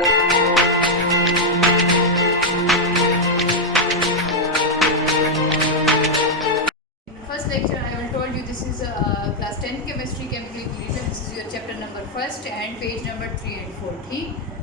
First lecture I have told you this is class 10 chemistry chemical equilibrium. This is your chapter number 1st and page number 3 and 4.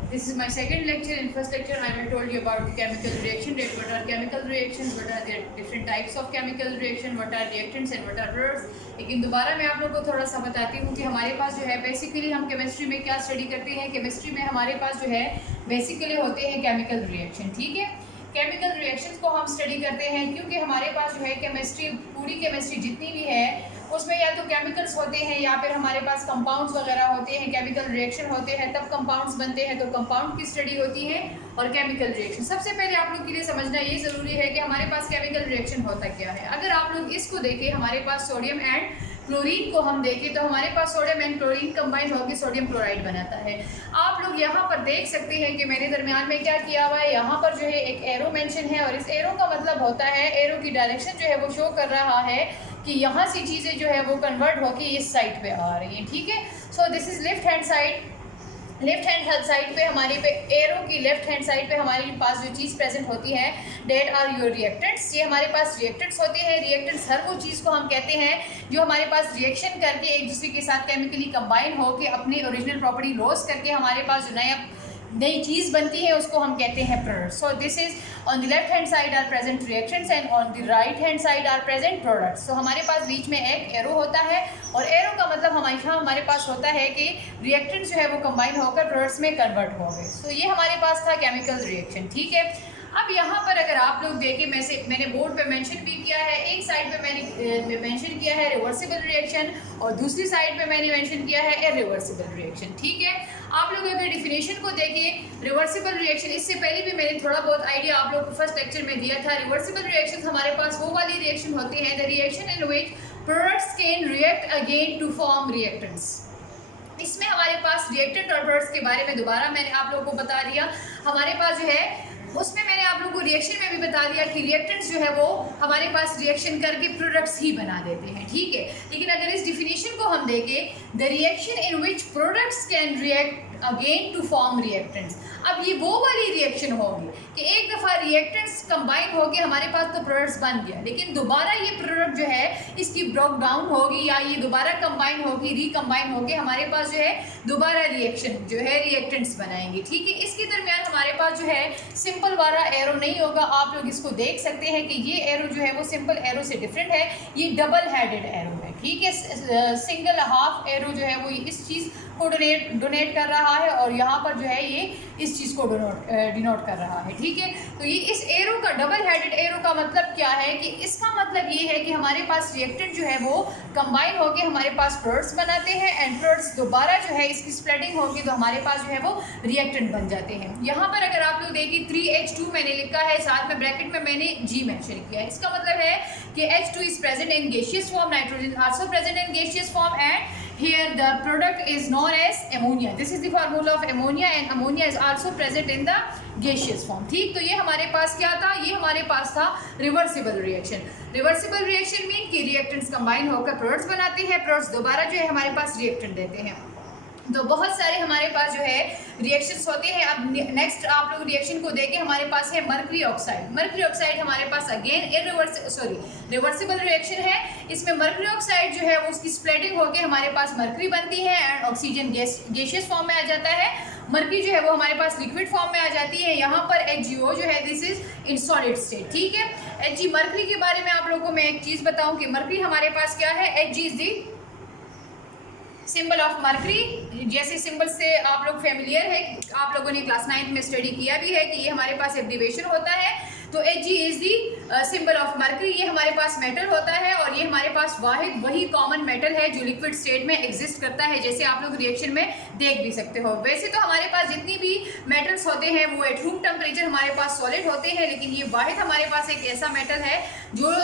This is my second lecture. In first lecture I have told you about the chemical reaction rate, what are chemical reactions, what are the different types of chemical reaction, what are reactants and what are products. लेकिन दोबारा मैं आप लोगों को थोड़ा सा बताती हूँ कि हमारे पास जो है बेसिकली हम केमिस्ट्री में क्या स्टडी करते हैं. केमिस्ट्री में हमारे पास जो है बेसिकली होते हैं केमिकल रिएक्शन. ठीक है, केमिकल रिएक्शंस को हम स्टडी करते हैं क्योंकि हमारे पास जो है केमिस्ट्री, पूरी केमिस्ट्री जितनी भी है उसमें या तो केमिकल्स होते हैं या फिर हमारे पास कंपाउंड्स वगैरह होते हैं. केमिकल रिएक्शन होते हैं तब कंपाउंड्स बनते हैं, तो कंपाउंड की स्टडी होती है और केमिकल रिएक्शन. सबसे पहले आप लोग के लिए समझना ये ज़रूरी है कि हमारे पास केमिकल रिएक्शन होता क्या है. अगर आप लोग इसको देखें, हमारे पास सोडियम एंड क्लोरीन को हम देखें तो हमारे पास सोडियम एंड क्लोरीन कंबाइन होकर सोडियम क्लोराइड बनाता है. आप लोग यहाँ पर देख सकते हैं कि मैंने दरमियान में क्या किया हुआ है, यहाँ पर जो है एक एरो मेंशन है और इस एरो का मतलब होता है, एरो की डायरेक्शन जो है वो शो कर रहा है कि यहाँ से चीज़ें जो है वो कन्वर्ट होकर इस साइड पे आ रही हैं. ठीक है, so this is left hand side. Left hand side पे हमारे पे एरो की लेफ्ट हैंड साइड पे हमारे पास जो चीज़ प्रेजेंट होती है डेट आर योर रिएक्टेंट्स. ये हमारे पास रिएक्टेंट्स होते हैं. रिएक्टेंट्स हर वो चीज़ को हम कहते हैं जो हमारे पास रिएक्शन करके एक दूसरे के साथ केमिकली कंबाइन होकर अपनी ओरिजिनल प्रॉपर्टी लॉस करके हमारे पास जो नई चीज़ बनती है उसको हम कहते हैं products. So this is on the left hand side are present reactions and on the right hand side are present products. तो हमारे पास बीच में एक एरो होता है और एरो का मतलब हमारे पास होता है कि रिएक्टेंट्स जो है वो कंबाइन होकर प्रोडक्ट्स में कन्वर्ट हो गए. तो ये हमारे पास था केमिकल रिएक्शन. ठीक है, अब यहाँ पर अगर आप लोग देखें, मैंने बोर्ड पे मेंशन भी किया है. एक साइड पे मैंने मेंशन किया है रिवर्सिबल रिएक्शन और दूसरी साइड पे मैंने मेंशन किया है इरिवर्सिबल रिएक्शन. ठीक है, आप लोग अगर डिफिनेशन को देखें रिवर्सिबल रिएक्शन, इससे पहले भी मैंने थोड़ा बहुत आइडिया आप लोग को फर्स्ट लेक्चर में दिया था. रिवर्सिबल रिएक्शन हमारे पास वो वाली रिएक्शन होती है, the reaction in which products can react again to form reactants. इसमें हमारे पास रिएक्टेंट और प्रोडक्ट्स के बारे में दोबारा मैंने आप लोगों को बता दिया. हमारे पास जो है उसमें मैंने आप लोगों को रिएक्शन में भी बता दिया कि रिएक्टेंट्स जो है वो हमारे पास रिएक्शन करके प्रोडक्ट्स ही बना देते हैं. ठीक है, लेकिन अगर इस डिफिनीशन को हम देखें, the reaction in which products can react again to form reactants. अब ये वो वाली रिएक्शन होगी कि एक दफ़ा रिएक्टेंट्स कंबाइन होकर हमारे पास तो प्रोडक्ट्स बन गया, लेकिन दोबारा ये प्रोडक्ट जो है इसकी ब्रेक डाउन होगी या ये दोबारा कंबाइन होगी, रिकम्बाइन होकर हमारे पास जो है दोबारा रिएक्शन जो है रिएक्टेंट्स बनाएंगे. ठीक है, इसके दरमियान हमारे पास जो है सिंपल वाला एरो नहीं होगा. आप लोग इसको देख सकते हैं कि ये एरो जो है वो सिंपल एरो से डिफरेंट है, ये डबल हेडेड एरो है. ठीक है, सिंगल हाफ एरो जो है वो इस चीज़ को डोनेट कर रहा है और यहाँ पर जो है ये इस चीज़ को डिनोट कर रहा है. ठीक है, तो ये इस एरो का डबल हेडेड एरो का मतलब क्या है कि इसका मतलब ये है कि हमारे पास रिएक्टेंट जो है वो कंबाइन होकर हमारे पास प्रोडक्ट्स बनाते हैं एंड प्रोडक्ट्स दोबारा जो है इसकी स्प्लिटिंग होगी तो हमारे पास जो है वो रिएक्टेंट बन जाते हैं. यहाँ पर अगर आप लोग देखिए 3H2 मैंने लिखा है, साथ में ब्रैकेट में मैंने G मेंशन किया है. इसका मतलब है कि H2 is present in gaseous form, nitrogen also present in gaseous form and here the product is known as ammonia. This is the formula of ammonia and ammonia is also present in the gaseous form. ठीक, तो ये हमारे पास क्या था, ये हमारे पास था reversible reaction. Reversible reaction mean कि रिएक्टेंट्स कंबाइन होकर प्रोडक्ट्स बनाते हैं, प्रोडक्ट्स दोबारा जो है हमारे पास रिएक्टेंट देते हैं. तो बहुत सारे हमारे पास जो है रिएक्शंस होते हैं. अब नेक्स्ट आप लोग रिएक्शन को देखें, हमारे पास है मर्करी ऑक्साइड. मर्करी ऑक्साइड हमारे पास अगेन रिवर्सिबल रिएक्शन है. इसमें मर्करी ऑक्साइड जो है वो उसकी स्प्लिटिंग होकर हमारे पास मर्करी बनती है एंड ऑक्सीजन गैसियस फॉर्म में आ जाता है. मर्करी जो है वो हमारे पास लिक्विड फॉर्म में आ जाती है. यहाँ पर HgO जो है this is in solid state. ठीक है, Hg मर्करी के बारे में आप लोगों को मैं एक चीज़ बताऊँ कि मर्करी हमारे पास क्या है. Hg is the symbol of mercury. जैसे सिंबल से आप लोग फेमिलियर है, आप लोगों ने क्लास 9 में स्टडी किया भी है कि ये हमारे पास एब्रीवेशन होता है. तो Hg is the symbol of mercury. ये हमारे पास मेटल होता है और ये हमारे पास वाहिद वही कॉमन मेटल है जो लिक्विड स्टेट में एग्जिस्ट करता है, जैसे आप लोग रिएक्शन में देख भी सकते हो. वैसे तो हमारे पास जितनी भी मेटल्स होते हैं वो एट रूम टेम्परेचर हमारे पास सॉलिड होते हैं, लेकिन ये वाहिद हमारे पास एक ऐसा मेटल है जो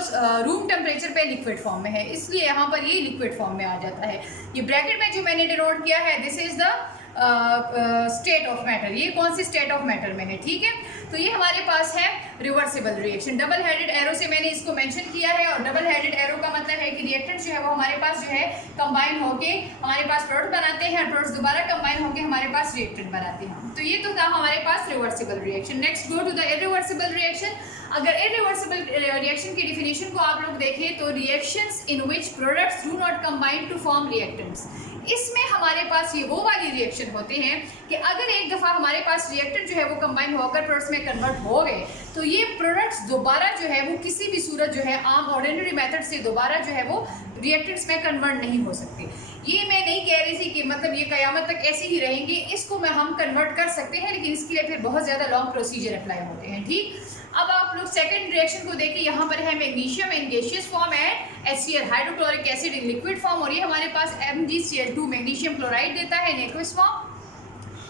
रूम टेम्परेचर पे लिक्विड फॉर्म में है, इसलिए यहाँ पर ये लिक्विड फॉर्म में आ जाता है. ये ब्रैकेट में जो मैंने डिनोट किया है this is the state of matter, ये कौन सी स्टेट ऑफ मैटर में है, ठीक है। तो ये हमारे पास है reversible reaction. Double headed arrow से मैंने इसको मेंशन किया है, और डबल हेडेड एरो का मतलब है कि रिएक्टेंट जो है वो हमारे पास जो है कंबाइन होके हमारे पास प्रोडक्ट बनाते हैं, और प्रोडक्ट्स दोबारा कंबाइन होके हमारे पास रिएक्टेंट बनाते हैं। तो ये तो था हमारे पास reversible reaction. Next go to the irreversible reaction. अगर इरिवर्सिबल रिएक्शन की डिफिनेशन को आप लोग देखें तो reactions in which products do not combine to form reactants, इसमें हमारे पास ये वो वाली रिएक्शन होते हैं कि अगर एक दफ़ा हमारे पास रिएक्टेंट जो है वो कंबाइन होकर प्रोडक्ट्स में कन्वर्ट हो गए तो ये प्रोडक्ट्स दोबारा जो है वो किसी भी सूरत जो है आम ऑर्डिनरी मेथड से दोबारा जो है वो रिएक्टेंट्स में कन्वर्ट नहीं हो सकते। ये मैं नहीं कह रही थी कि मतलब ये क़यामत तक ऐसे ही रहेंगे, इसको में हम कन्वर्ट कर सकते हैं, लेकिन इसके लिए फिर बहुत ज़्यादा लॉन्ग प्रोसीजर अप्लाई होते हैं, ठीक। अब आप लोग सेकंड रिएक्शन को देखिए, यहाँ पर है magnesium in gaseous form and HCl hydrochloric acid in liquid form, और ये हमारे पास MgCl2 मैग्नीशियम क्लोराइड देता है in aqueous form,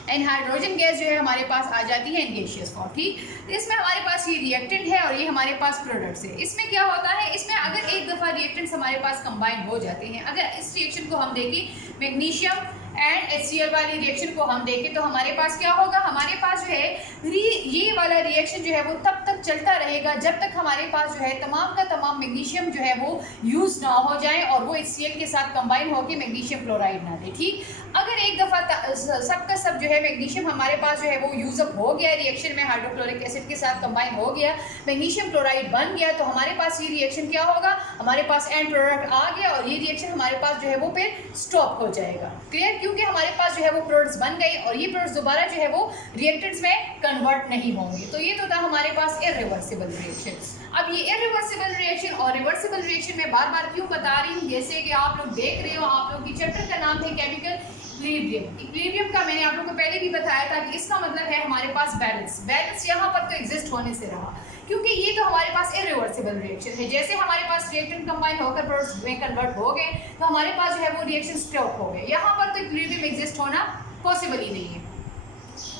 and hydrogen gas जो है हमारे पास आ जाती है इन गैसियस फॉर्म, ठीक। तो इसमें हमारे पास ये रिएक्टेंट है और ये हमारे पास प्रोडक्ट्स है। इसमें क्या होता है, इसमें अगर एक दफ़ा रिएक्टेंट्स हमारे पास कंबाइन हो जाते हैं, अगर इस रिएक्शन को हम देखें मैग्नीशियम एंड HCl वाली रिएक्शन को हम देखें तो हमारे पास क्या होगा, हमारे पास जो है ये वाला रिएक्शन जो है वो तब तक चलता रहेगा जब तक हमारे पास जो है तमाम का तमाम मैग्नीशियम जो है वो यूज़ ना हो जाए और वो HCl के साथ कंबाइन होकर मैग्नीशियम क्लोराइड ना दे, ठीक। अगर एक दफ़ा सब का सब जो है मैग्नीशियम हमारे पास जो है वो यूज़अप हो गया रिएक्शन में, हाइड्रोक्लोरिक एसिड के साथ कंबाइन हो गया, मैग्नीशियम क्लोराइड बन गया, तो हमारे पास ये रिएक्शन क्या होगा, हमारे पास एंड प्रोडक्ट आ गया और ये रिएक्शन हमारे पास जो है वो फिर स्टॉप हो जाएगा, क्लियर, क्योंकि हमारे पास जो है वो प्रोडक्ट्स बन गए और ये प्रोडक्ट्स दोबारा जो है वो रिएक्टेंट्स में कन्वर्ट नहीं होंगे। तो ये तो था हमारे पास इरिवर्सिबल रिएक्शन। अब ये इरिवर्सिबल रिएक्शन और रिवर्सिबल रिएक्शन में बार बार क्यों बता रही हूँ, जैसे कि आप लोग देख रहे हो, आप लोग की चैप्टर का नाम है केमिकल इक्विलिब्रियम। इक्विलिब्रियम का मैंने आप लोगों को पहले भी बताया था कि इसका मतलब है हमारे पास बैलेंस। बैलेंस यहाँ पर तो एग्जिस्ट होने से रहा, क्योंकि ये तो हमारे पास इरिवर्सिबल रिएक्शन है। जैसे हमारे पास रिएक्टेंट कंबाइन होकर प्रोडक्ट्स में कन्वर्ट हो गए तो हमारे पास जो है वो रिएक्शन स्टॉप हो गए, यहाँ पर तो इक्विलिब्रियम एग्जिस्ट होना पॉसिबल ही नहीं है।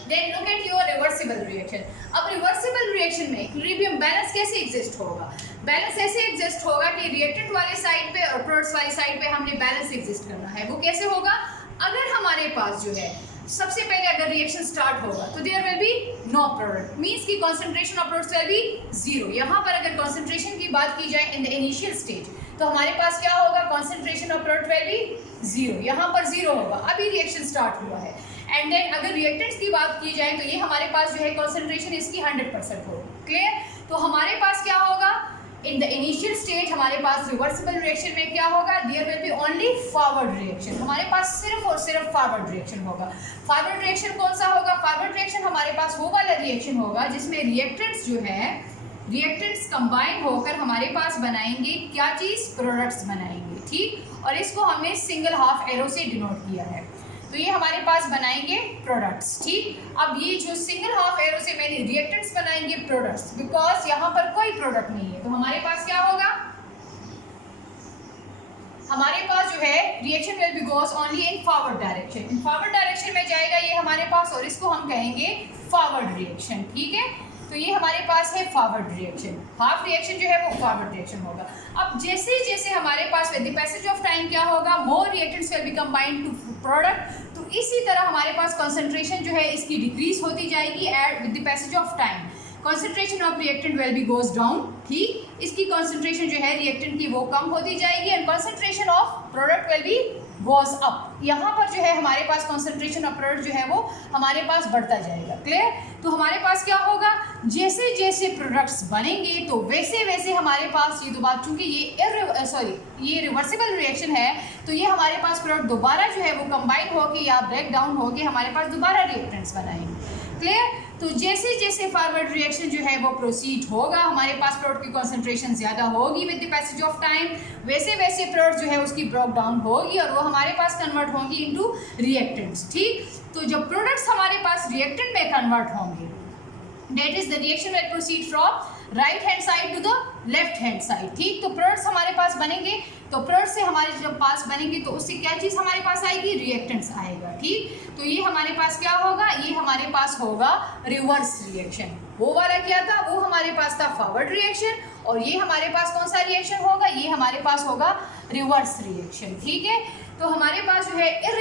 Then look at your reversible reaction. अब रिवर्सिबल रिएक्शन में इक्विलिब्रियम बैलेंस कैसे एग्जिस्ट होगा, बैलेंस ऐसे एग्जिस्ट होगा कि रिएक्टेंट वाले साइड पे और प्रोडक्ट्स वाली साइड पे हमने बैलेंस एग्जिस्ट करना है। वो कैसे होगा, अगर हमारे पास जो है सबसे पहले अगर रिएक्शन स्टार्ट होगा तो there will be no product, means की concentration of products will be zero. यहाँ पर अगर कंसंट्रेशन की बात की जाए इन द इनिशियल स्टेज तो हमारे पास क्या होगा, concentration of product will be zero, यहाँ पर जीरो होगा, अभी रिएक्शन स्टार्ट हुआ है। एंड देन अगर रिएक्टेंट्स की बात की जाए तो ये हमारे पास जो है कंसंट्रेशन इसकी 100% होगा, क्लियर। तो हमारे पास क्या होगा, इन द इनिशियल स्टेज हमारे पास रिवर्सिबल रिएक्शन में क्या होगा, there will be only forward reaction, हमारे पास सिर्फ और सिर्फ फॉरवर्ड रिएक्शन होगा। फॉरवर्ड रिएक्शन कौन सा होगा, फॉरवर्ड रिएक्शन हमारे पास वो वाला रिएक्शन होगा जिसमें रिएक्टेंट्स जो है रिएक्टेंट्स कंबाइन होकर हमारे पास बनाएंगे क्या चीज़, प्रोडक्ट्स बनाएंगे, ठीक। और इसको हमने सिंगल हाफ एरो से डिनोट किया है, तो ये हमारे पास बनाएंगे प्रोडक्ट्स, ठीक। अब ये जो सिंगल हाफ एरो से मैंने रिएक्टेंट्स बनाएंगे प्रोडक्ट्स, बिकॉज यहाँ पर कोई प्रोडक्ट नहीं है, तो हमारे पास क्या होगा, हमारे पास जो है reaction will B goes only in forward direction, in forward direction में जाएगा ये हमारे पास, और इसको हम कहेंगे फॉरवर्ड रिएक्शन, ठीक है। तो ये हमारे पास है फॉरवर्ड रिएक्शन, हाफ रिएक्शन जो है वो फॉरवर्ड रिएक्शन होगा। अब जैसे जैसे हमारे पास with the passage of time क्या होगा, more reactants will be combined to product, तो इसी तरह हमारे पास कंसंट्रेशन जो है इसकी डिक्रीज होती जाएगी at with the passage of time. Concentration of reactant will be goes down, ठीक, इसकी कंसंट्रेशन जो है रिएक्टेंट की वो कम होती जाएगी, and concentration of product will be goes up, यहाँ पर जो है हमारे पास कंसंट्रेशन ऑफ प्रोडक्ट जो है वो हमारे पास बढ़ता जाएगा, क्लियर। तो हमारे पास क्या होगा, जैसे जैसे प्रोडक्ट्स बनेंगे तो वैसे वैसे हमारे पास ये दो बात, चूँकि ये रिवर्सिबल रिएक्शन है तो ये हमारे पास प्रोडक्ट दोबारा जो है वो कंबाइन होके या ब्रेक डाउन होके हमारे पास दोबारा रिएक्टेंट्स बनाएंगे, क्लियर। तो जैसे जैसे फॉरवर्ड रिएक्शन जो है वो प्रोसीड होगा, हमारे पास प्रोडक्ट की कंसंट्रेशन ज़्यादा होगी with the passage of time, वैसे वैसे प्रोडक्ट जो है उसकी ब्रेक डाउन होगी और वो हमारे पास कन्वर्ट होंगी इनटू रिएक्टेंट्स, ठीक। तो जब प्रोडक्ट्स हमारे पास रिएक्टेंट में कन्वर्ट होंगे, that is the reaction will proceed from right hand side to the left hand side, ठीक। तो प्रोडक्ट्स हमारे पास बनेंगे, तो प्रोडक्ट से हमारे जब पास बनेंगे तो उससे क्या चीज़ हमारे पास आएगी, रिएक्टेंट्स आएगा, ठीक। तो ये हमारे पास क्या होगा, ये हमारे पास होगा रिवर्स रिएक्शन। वो वाला क्या था, वो हमारे पास था फॉरवर्ड रिएक्शन, और ये हमारे पास कौन सा रिएक्शन होगा, ये हमारे पास होगा रिवर्स रिएक्शन। ठीक है, तो हमारे पास जो है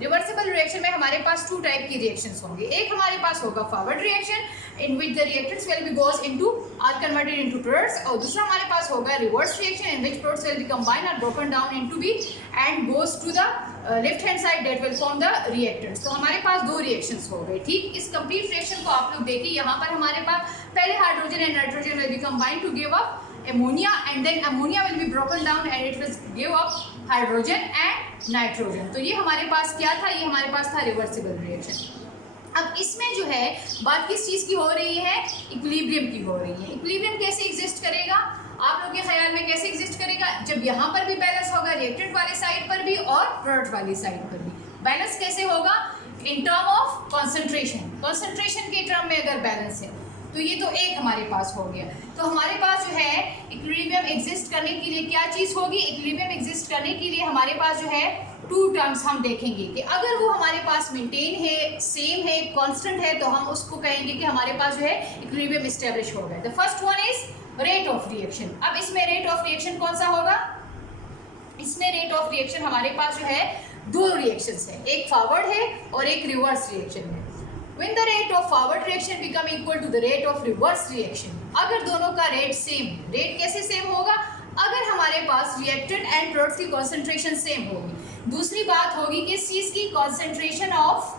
रिवर्सिबल रिएक्शन में हमारे पास 2 टाइप की रिएक्शंस होंगे। एक हमारे पास होगा forward reaction in which the reactants will be goes into are converted into products, और दूसरा हमारे पास होगा reverse reaction in which products will be combined और broken down into B and goes to the left hand side that will form the reactants. तो हमारे पास 2 reactions हो गए। ठीक, इस कंप्लीट रिएक्शन को आप लोग देखिए, यहाँ पर हमारे पास पहले hydrogen and nitrogen will be combined to give up ammonia and then ammonia will be broken down and it will give up hydrogen and nitrogen। तो ये हमारे पास क्या था, ये हमारे पास था रिवर्सिबल रिएक्शन। अब इसमें जो है बात किस चीज़ की हो रही है, इक्विलिब्रियम की हो रही है। इक्विलिब्रियम कैसे एग्जिस्ट करेगा आप लोग के ख्याल में, कैसे एग्जिस्ट करेगा? जब यहाँ पर भी बैलेंस होगा रिएक्टेंट वाली साइड पर भी और प्रोडक्ट वाली साइड पर भी। बैलेंस कैसे होगा? In term of concentration, concentration के टर्म में अगर बैलेंस है तो ये तो एक हमारे पास हो गया। तो हमारे पास जो है इक्विलिब्रियम एग्जिस्ट करने के लिए क्या चीज़ होगी? इक्विलिब्रियम एग्जिस्ट करने के लिए हमारे पास जो है 2 टर्म्स हम देखेंगे कि अगर वो हमारे पास मेंटेन है, सेम है, कांस्टेंट है, तो हम उसको कहेंगे कि हमारे पास जो है इक्विलिब्रियम एस्टेब्लिश हो गया। The first one is rate of reaction. अब इसमें रेट ऑफ रिएक्शन कौन सा होगा? इसमें रेट ऑफ रिएक्शन हमारे पास जो है 2 रिएक्शंस है, एक फॉरवर्ड है और एक रिवर्स रिएक्शन है। When the rate of forward reaction become equal to the rate of reverse reaction, अगर दोनों का रेट सेम, रेट कैसे सेम होगा? अगर हमारे पास रिएक्टेंट एंड प्रोडक्ट की कॉन्सेंट्रेशन सेम होगी। दूसरी बात होगी कि चीज की concentration of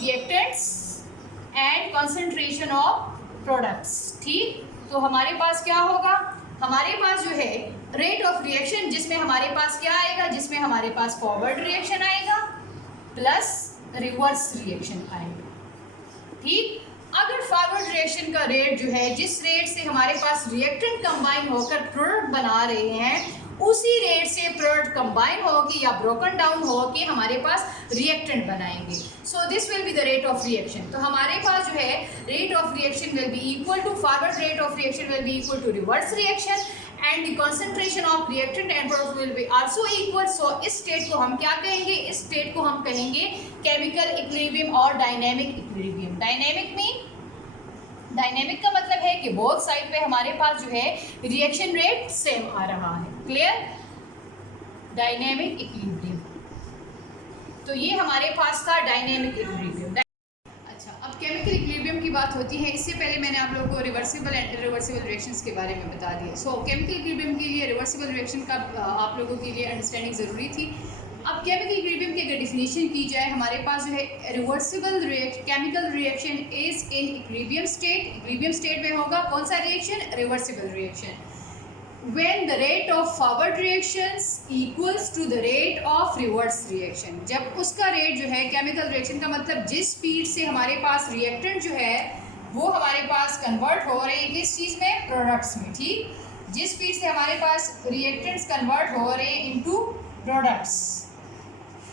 reactants and concentration of products. ठीक, तो हमारे पास क्या होगा? हमारे पास जो है रेट ऑफ रिएक्शन जिसमें हमारे पास क्या आएगा? जिसमें हमारे पास फॉरवर्ड रिएक्शन आएगा प्लस रिवर्स रिएक्शन आएगा। ठीक, अगर फॉरवर्ड रिएक्शन का रेट जो है, जिस रेट से हमारे पास रिएक्टेंट कंबाइन होकर प्रोडक्ट बना रहे हैं, उसी रेट से प्रोडक्ट कंबाइन होगी या ब्रोकन डाउन होके हमारे पास रिएक्टेंट बनाएंगे। So this will be the rate of reaction. तो हमारे पास जो है rate of reaction will be equal to forward rate of reaction will be equal to reverse reaction and the concentration of reactant and product will be also equal। so इस state को हम क्या कहेंगे? इस स्टेट को हम कहेंगे chemical equilibrium और डायनेमिक इक्विलिब्रियम। डायनेमिक का मतलब है कि बोथ साइड पे हमारे पास जो है रिएक्शन रेट सेम आ रहा है। क्लियर? डायनेमिक इक्विलिब्रियम, तो ये हमारे पास था डायनेमिक इक्विलिब्रियम। केमिकल इक्विलिब्रियम की बात होती है, इससे पहले मैंने आप लोगों को रिवर्सिबल एंड इरिवर्सिबल रिएक्शंस के बारे में बता दिया। सो केमिकल इक्विलिब्रियम के लिए रिवर्सिबल रिएक्शन का आप लोगों के लिए अंडरस्टैंडिंग ज़रूरी थी। अब केमिकल इक्विलिब्रियम की अगर डिफिनीशन की जाए, हमारे पास जो है reversible chemical reaction is in equilibrium state. Equilibrium state में होगा कौन सा reaction? Reversible reaction. when the rate of forward reactions equals to the rate of reverse reaction, जब उसका रेट जो है केमिकल रिएक्शन का मतलब जिस स्पीड से हमारे पास रिएक्टेंट जो है वो हमारे पास कन्वर्ट हो रहे हैं किस चीज़ में? प्रोडक्ट्स में। ठीक, जिस स्पीड से हमारे पास रिएक्टेंट्स कन्वर्ट हो रहे हैं इनटू प्रोडक्ट्स,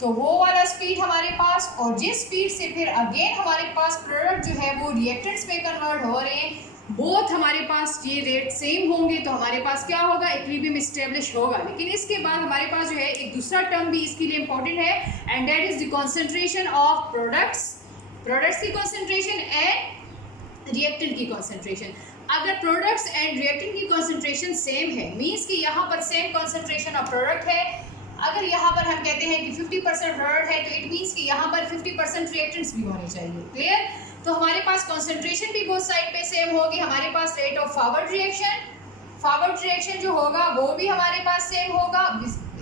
तो वो वाला स्पीड हमारे पास, और जिस स्पीड से फिर अगेन हमारे पास प्रोडक्ट जो है वो रिएक्टेंट्स में कन्वर्ट हो रहे हैं, बोथ हमारे पास ये रेट सेम होंगे, तो हमारे पास क्या होगा? इक्विलिब्रियम एस्टेब्लिश होगा। लेकिन इसके बाद हमारे पास जो है एक दूसरा टर्म भी इसके लिए इंपॉर्टेंट है and that is the concentration of products की कॉन्सेंट्रेशन एंड रिएक्टेंट की कॉन्सेंट्रेशन। अगर प्रोडक्ट्स एंड रिएक्टेंट की कॉन्सेंट्रेशन सेम है, मीन्स कि यहाँ पर सेम कॉन्सेंट्रेशन ऑफ प्रोडक्ट है। अगर यहाँ पर हम कहते हैं कि 50% प्रोडक्ट है, तो इट मीन्स कि यहाँ पर 50% रिएक्टेंट्स भी होने चाहिए। क्लियर? तो हमारे पास कॉन्सेंट्रेशन भी बोथ साइड पे सेम होगी। हमारे पास रेट ऑफ फॉरवर्ड रिएक्शन जो होगा वो भी हमारे पास सेम होगा,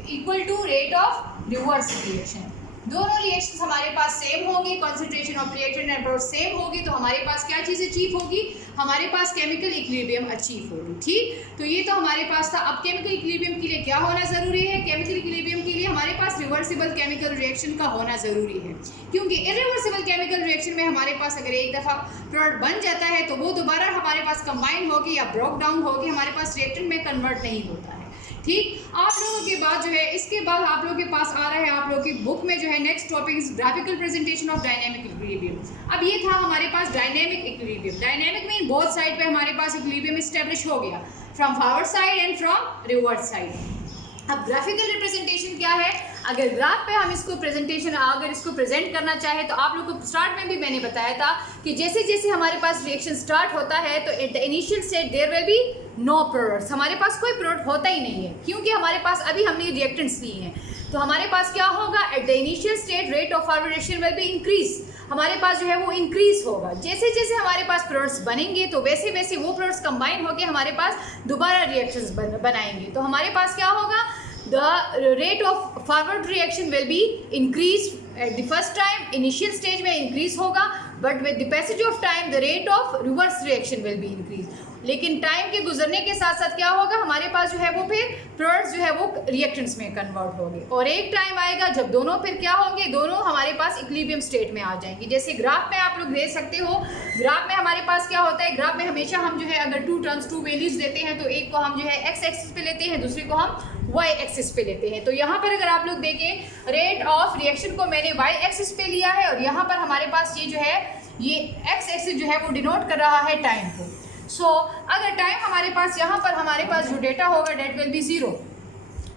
equal to rate of reverse reaction. दोनों रिएक्शंस हमारे पास सेम होंगी, concentration of reactant and product same होगी, तो हमारे पास क्या चीज़ अचीव होगी? हमारे पास केमिकल इक्विलिब्रियम अचीव होगी। ठीक, तो ये तो हमारे पास था। अब केमिकल इक्विलिब्रियम के लिए क्या होना ज़रूरी है? केमिकल इक्विलिब्रियम के लिए हमारे पास रिवर्सिबल केमिकल रिएक्शन का होना ज़रूरी है, क्योंकि इरिवर्सिबल केमिकल रिएक्शन में हमारे पास अगर एक दफ़ा प्रोडक्ट बन जाता है तो वो दोबारा हमारे पास कंबाइन होगी या ब्रोक डाउन होगी, हमारे पास रिएक्टेंट में कन्वर्ट नहीं होता है। ठीक, आप लोगों के बाद जो है इसके बाद आप लोगों के पास आ रहा है आप लोगों की बुक में जो है next topic is graphical presentation of dynamic equilibrium. अब ये था हमारे पास dynamic equilibrium. Dynamic mean both side पे हमारे पास इक्विलिब्रियम एस्टेब्लिश हो गया, from forward side and from reverse side. अब ग्राफिकल रिप्रेजेंटेशन क्या है? अगर ग्राफ पे हम इसको अगर इसको प्रेजेंट करना चाहे तो आप लोगों को स्टार्ट में भी मैंने बताया था कि जैसे जैसे हमारे पास रिएक्शन स्टार्ट होता है तो at the initial stage there will be no products, हमारे पास कोई प्रोडक्ट होता ही नहीं है, क्योंकि हमारे पास अभी हमने रिएक्टेंट्स लिए हैं। तो हमारे पास क्या होगा, eight the initial state rate of forward reaction will be increase, हमारे पास जो है वो इंक्रीज होगा। जैसे जैसे हमारे पास प्रोडक्ट्स बनेंगे तो वैसे वैसे वो प्रोडक्ट्स कंबाइन होकर हमारे पास दोबारा रिएक्शंस बनाएंगे। तो हमारे पास क्या होगा, the rate of forward reaction will be increase at the first time, initial stage में इंक्रीज होगा, but with the passage of time the rate of reverse reaction will be increase. लेकिन टाइम के गुजरने के साथ साथ क्या होगा, हमारे पास जो है वो फिर प्रोडक्ट्स जो है वो रिएक्टेंट्स में कन्वर्ट होंगे, और एक टाइम आएगा जब दोनों फिर क्या होंगे, दोनों हमारे पास इक्विलिब्रियम स्टेट में आ जाएंगे। जैसे ग्राफ में आप लोग देख सकते हो, ग्राफ में हमारे पास क्या होता है, ग्राफ में हमेशा हम जो है अगर टू वैल्यूज लेते हैं तो एक को हम जो है एक्स एक्सिस पे लेते हैं, दूसरे को हम वाई एक्सिस पे लेते हैं। तो यहाँ पर अगर आप लोग देखें रेट ऑफ रिएक्शन को मैंने वाई एक्सिस पे लिया है, और यहाँ पर हमारे पास ये जो है ये एक्स एक्सिस जो है वो डिनोट कर रहा है टाइम को। सो अगर टाइम हमारे पास यहाँ पर हमारे पास जो डेटा होगा डेट विल बी 0।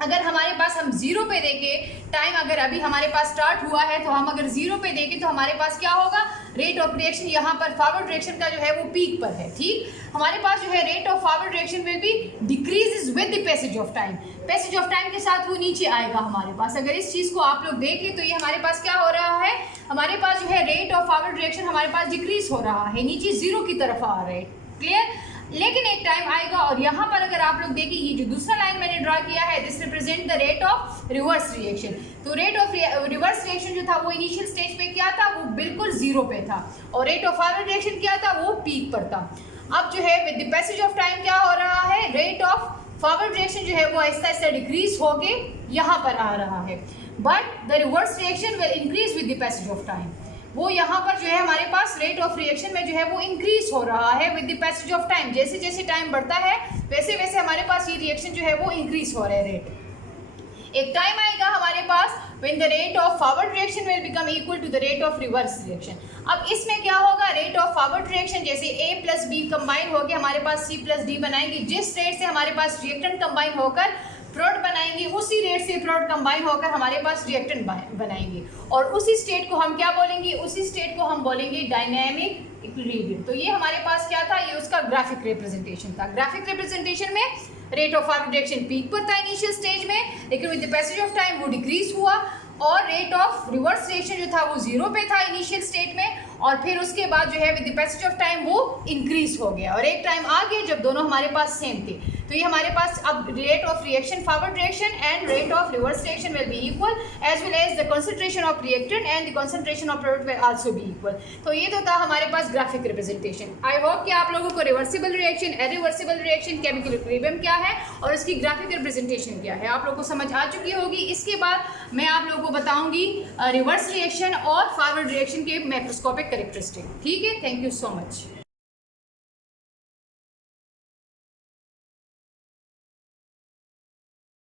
अगर हमारे पास हम 0 पे देखें, टाइम अगर अभी हमारे पास स्टार्ट हुआ है तो हम अगर 0 पे देखें तो हमारे पास क्या होगा, रेट ऑफ रिएक्शन यहाँ पर फॉरवर्ड रिएक्शन का जो है वो पीक पर है। ठीक, हमारे पास जो है rate of forward reaction will B decreases with the passage of time, passage of time के साथ वो नीचे आएगा हमारे पास। अगर इस चीज़ को आप लोग देख लें तो ये हमारे पास क्या हो रहा है, हमारे पास जो है रेट ऑफ फॉरवर्ड रिएक्शन हमारे पास डिक्रीज हो रहा है, नीचे 0 की तरफ आ रहा है। क्लियर, लेकिन एक टाइम आएगा, और यहाँ पर अगर आप लोग देखें ये जो दूसरा लाइन मैंने ड्रा किया है, this represent the rate of reverse reaction. तो रेट ऑफ रिवर्स रिएक्शन जो था वो इनिशियल स्टेज पे क्या था, वो बिल्कुल 0 पे था, और रेट ऑफ फॉरवर्ड रिएक्शन क्या था, वो पीक पर था। अब जो है with the passage of time क्या हो रहा है, रेट ऑफ फॉरवर्ड रिएक्शन जो है वो आहिस्ता आहिस्ता डिक्रीज होके यहाँ पर आ रहा है, but the reverse reaction will increase with the passage of time. वो यहाँ पर जो है हमारे पास रेट ऑफ रिएक्शन में जो है वो इंक्रीज हो रहा है with the passage of time. जैसे जैसे टाइम बढ़ता है वैसे वैसे हमारे पास ये रिएक्शन जो है वो इंक्रीज हो रहा है रेट। एक टाइम आएगा हमारे पास when the rate of forward reaction will become equal to the rate of reverse reaction। अब इसमें क्या होगा, रेट ऑफ फॉरवर्ड रिएक्शन जैसे A प्लस बी कंबाइन होकर हमारे पास C प्लस डी बनाएंगे, जिस रेट से हमारे पास रिएक्टेंट कंबाइन होकर प्रोडक्ट बनाएंगे उसी रेट से प्रोडक्ट कंबाइन होकर हमारे पास रिएक्टेंट बनाएंगे, और उसी स्टेट को हम क्या बोलेंगे, उसी स्टेट को हम बोलेंगे डायनामिक इक्विलिब्रियम। तो ये हमारे पास क्या था, ये उसका ग्राफिक रिप्रेजेंटेशन था। ग्राफिक रिप्रेजेंटेशन में rate of forward reaction peak पर था इनिशियल स्टेज में, लेकिन with the passage of time वो डिक्रीज हुआ, और रेट ऑफ रिवर्स रिएक्शन जो था वो 0 पे था इनिशियल स्टेट में, और फिर उसके बाद जो है with the passage of time वो इंक्रीज हो गया, और एक टाइम आ गया जब दोनों हमारे पास सेम थे। तो ये हमारे पास अब rate of reaction forward reaction and rate of reverse reaction will be equal, as well as the concentration of reactant and the concentration of product will also be equal. तो ये तो था हमारे पास ग्राफिक रिप्रेजेंटेशन। आई होप कि आप लोगों को reversible reaction, irreversible reaction, chemical equilibrium क्या है और इसकी ग्राफिक रिप्रेजेंटेशन क्या है आप लोगों को समझ आ चुकी होगी। इसके बाद मैं आप लोगों को बताऊंगी रिवर्स रिएक्शन और फॉरवर्ड रिएक्शन के मैक्रोस्कोपिक कैरेक्टरिस्टिक। ठीक है, थैंक यू सो मच।